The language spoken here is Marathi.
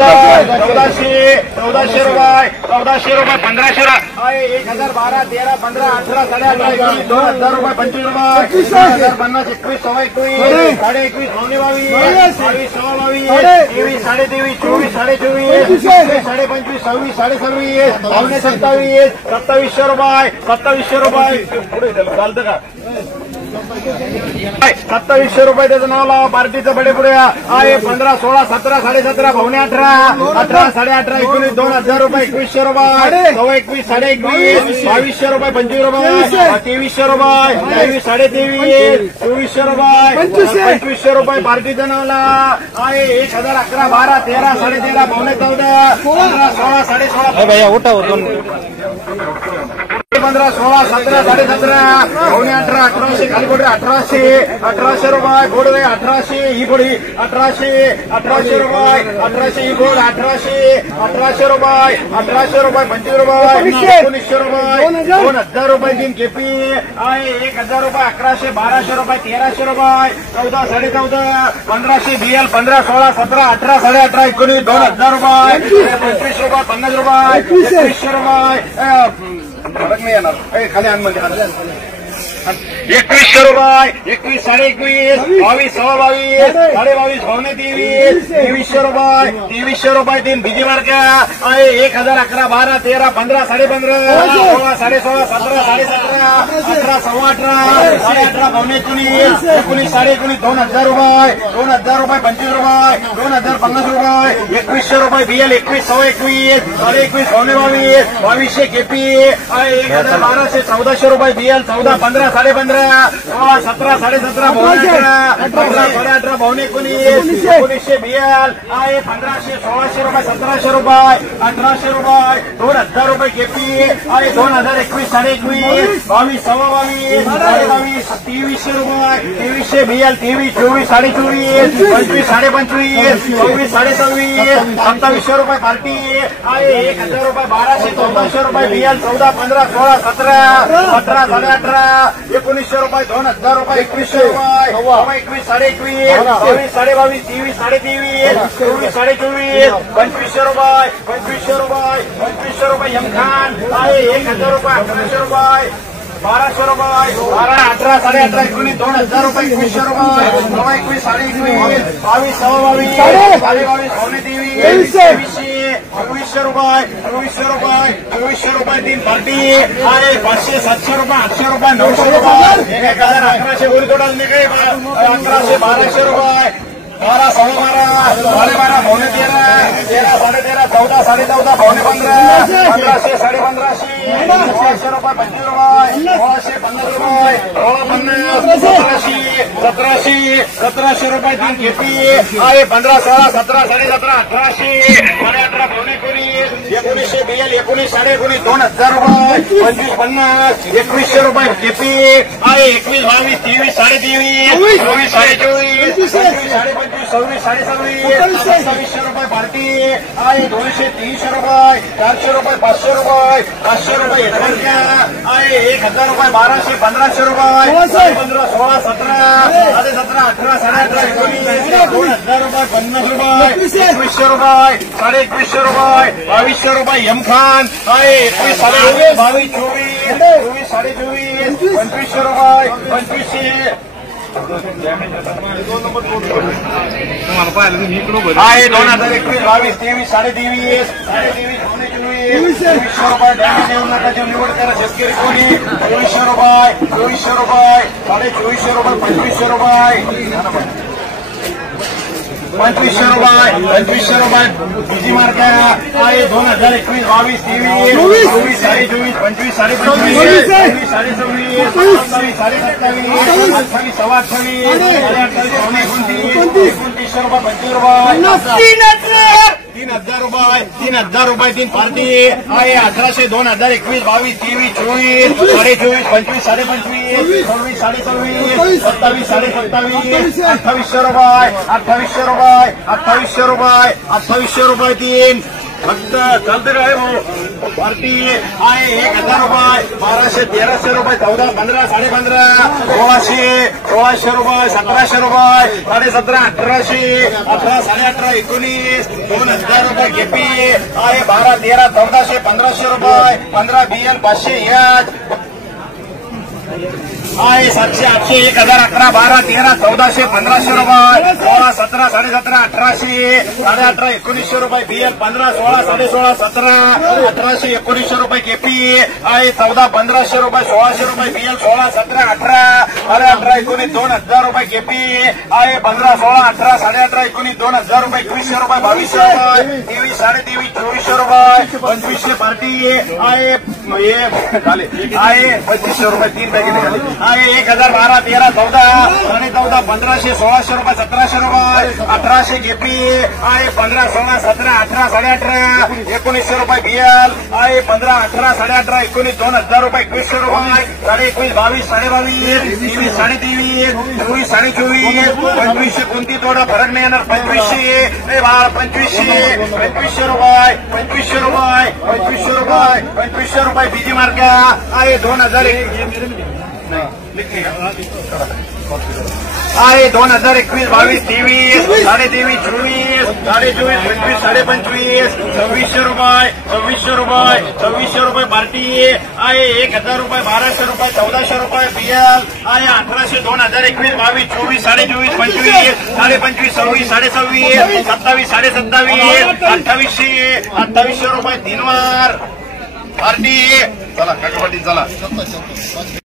1400 रुपये 1500 आहे 1012 13 15 18 18 2000 रुपये 25 रुपये 50 21 21 साढ़े 21 22 22 22 23 साढ़े 23 24 साढ़े 24 साढ़े 25 26 साढ़े 26 पावणे 27 2700 रुपये 2700 रुपये 2700 रुपये त्याचं नाव लावा पार्टीचं बडे पुढे आहे 15 16 17 17.5 पावणे 18 18 18.5 19 2000 रुपये 2100 रुपये 21 साढ़े 21 2200 रुपये 25 रुपये 2300 रुपये 23 साढ़े 23 2400 रुपये 2500 रुपये पार्टीचं नाव लावा आहे 1011 12 13 13.5 पावणे 14 15 16 16.5 भैया उठा 15 16 17 17.5 पावणे 18 1800 खाली कोडे 1800 रुपये कोडे 1800 ही कोडी 1800 रुपये 1800 ही कोड 1800 रुपये 25 रुपये 1900 रुपये 2000 रुपये तीन केपी आहे 1000 रुपये 1100 1200 रुपये 1300 रुपये 14 14.5 1500 बीएल 15 16 17 18 18.5 19 2000 रुपये 25 रुपये 50 रुपये 2100 रुपये फरक नाही येणार खाली आणमध्ये 2100 रुपये 21 साढ़े 21 22 सवा 22 साढ़े 22 पावणे 23 2300 रुपये 2300 रुपये तीन बीजी मार्क आहे 1011 12 13 15 15.5 16 16.5 17 17.5 18 सवा 18 18.5 पावणे 19 19 साढ़े 19 2000 रुपये 25 रुपये 2050 रुपये 2100 रुपये बीएल 21 सवा 21 साढ़े 21 पावणे 22 2200 केपी आहे 1200 1400 रुपये बीएल 14 15 साढ़े 15 16 17 17.5 पावणे 18 18 पावणे 19 बीएल आहे 1500 1600 रुपये 1700 रुपये 1800 रुपये 2000 रुपये केपी आहे 2021 साढ़े 21 22 सवा 22 साढ़े 22 2300 रुपये 2300 बीएल 23 24 साढ़े 24 25 साढ़े 25 26 साढ़े 26 2700 रुपये पार्टी आहे 1000 रुपये 1200 1400 रुपये बीएल 14 15 16 17 18 18.5 1900 रुपये 2000 रुपये 2100 रुपये 21 साढ़े 21 22 साढ़े 22 23 साढ़े 23 24 साढ़े 24 2500 रुपये 2500 रुपये यमखान आहे 1000 रुपये 1100 रुपये 1200 रुपये 12 18 साढ़े 18 19 2000 रुपये 2100 रुपये 21 साढ़े 21 22 सवा 22 साढ़े 22 पावणे 23 2400 रुपये 2400 रुपये तीन पार्टी आहे 500 700 रुपये 800 रुपये 900 रुपये 1100 बोली तोडा 1100 1200 रुपये 12 सवा 12 12 पावणे 13 13 साढ़े 13 14 साढ़े 14 पावणे 15 1500 साढ़े 1500 1600 रुपये 25 रुपये 1650 रुपये 1700 रुपये तीन केपी आहे 15 16 17 साढ़े 17 1800 साढ़े 18 पावणे 19 बीएल 19 साढ़े 19 2000 रुपये 25 50 2100 रुपये केपी आहे 21 22 23 साढ़े 23 24 साढ़े 24 साढ़े 26 साढ़े 26 2700 रुपये पार्टी आहे 200 300 रुपये 400 रुपये 500 रुपये 500 रुपये आहे 1000 रुपये 1200 1500 रुपये 15 16 17 17 18 साढ़े 18 2000 रुपये 50 रुपये 2100 रुपये साढ़े 2100 रुपये 2200 रुपये यमखान आहे 21 साढ़े 22 24 साढ़े 24 2500 रुपये 2500 आहे 2021 22 23 साढ़े 23 पावणे 24 रुपये देऊ नका निवड करा शेतकरी कोणी 2400 रुपये साढ़े 2400 रुपये 2500 रुपये 2500 रुपये बीजी मार्क आहे 2021 22 23 24 साढ़े 24 25 साढ़े 25 साढ़े 26 27 साढ़े 27 28 सवा 28 पावणे 29 2900 रुपये 25 रुपये 3000 रुपये तीन पार्टी आहे 1800 2021 22 23 24 साढ़े 24 25 साढ़े 25 26 साढ़े 26 27 साढ़े 27 2800 रुपये 2800 रुपये तीन फक्त चालते काय भाऊ पार्टी आहे 1000 रुपये 1200 1300 रुपये 14 15 15.5 1600 रुपये 1700 रुपये 17.5 1800 18 18.5 19 2000 रुपये केपी आहे 12 13 1400 1500 रुपये 15 BL 500 आहे 700 800 1000 11 12 13 1400 1500 रुपये 16 17 17.5 1800 18.5 1900 रुपये BL 15 16 16.5 17 1800 1900 रुपये केपी आहे 14 1500 रुपये 1600 रुपये BL 16 17 18 18 19 2000 रुपये केपी आहे 15 16 18 18.5 19 2000 रुपये 2100 रुपये 2200 रुपये 23 23.5 2400 रुपये 2500 पार्टी आहे झाले आहे 2500 रुपये 3 पॅकेट झाले आहे 1000 12 13 14 14.5 1500 1600 रुपये 1700 रुपये 1800 केपी आहे 15 16 17 18 18.5 1900 रुपये BL आहे 15 18 18.5 19 2000 रुपये 2100 रुपये 21 22 22.5 23 23 24 2500 कोणती थोडा फरक नाही येणार 2500 2500 रुपये 2500 रुपये 2500 रुपये 2500 रुपये बीजी मार्क आहे 2001 आहे 2021 22 23 23 24 24 25 2600 रुपये 2600 रुपये पार्टी आहे 1000 रुपये 1200 रुपये 1400 रुपये BL आहे 1800 2021 22 24 24 25 25 26 26 27 27 2800 रुपये 3 वार पार्टी चला काका पाटील चला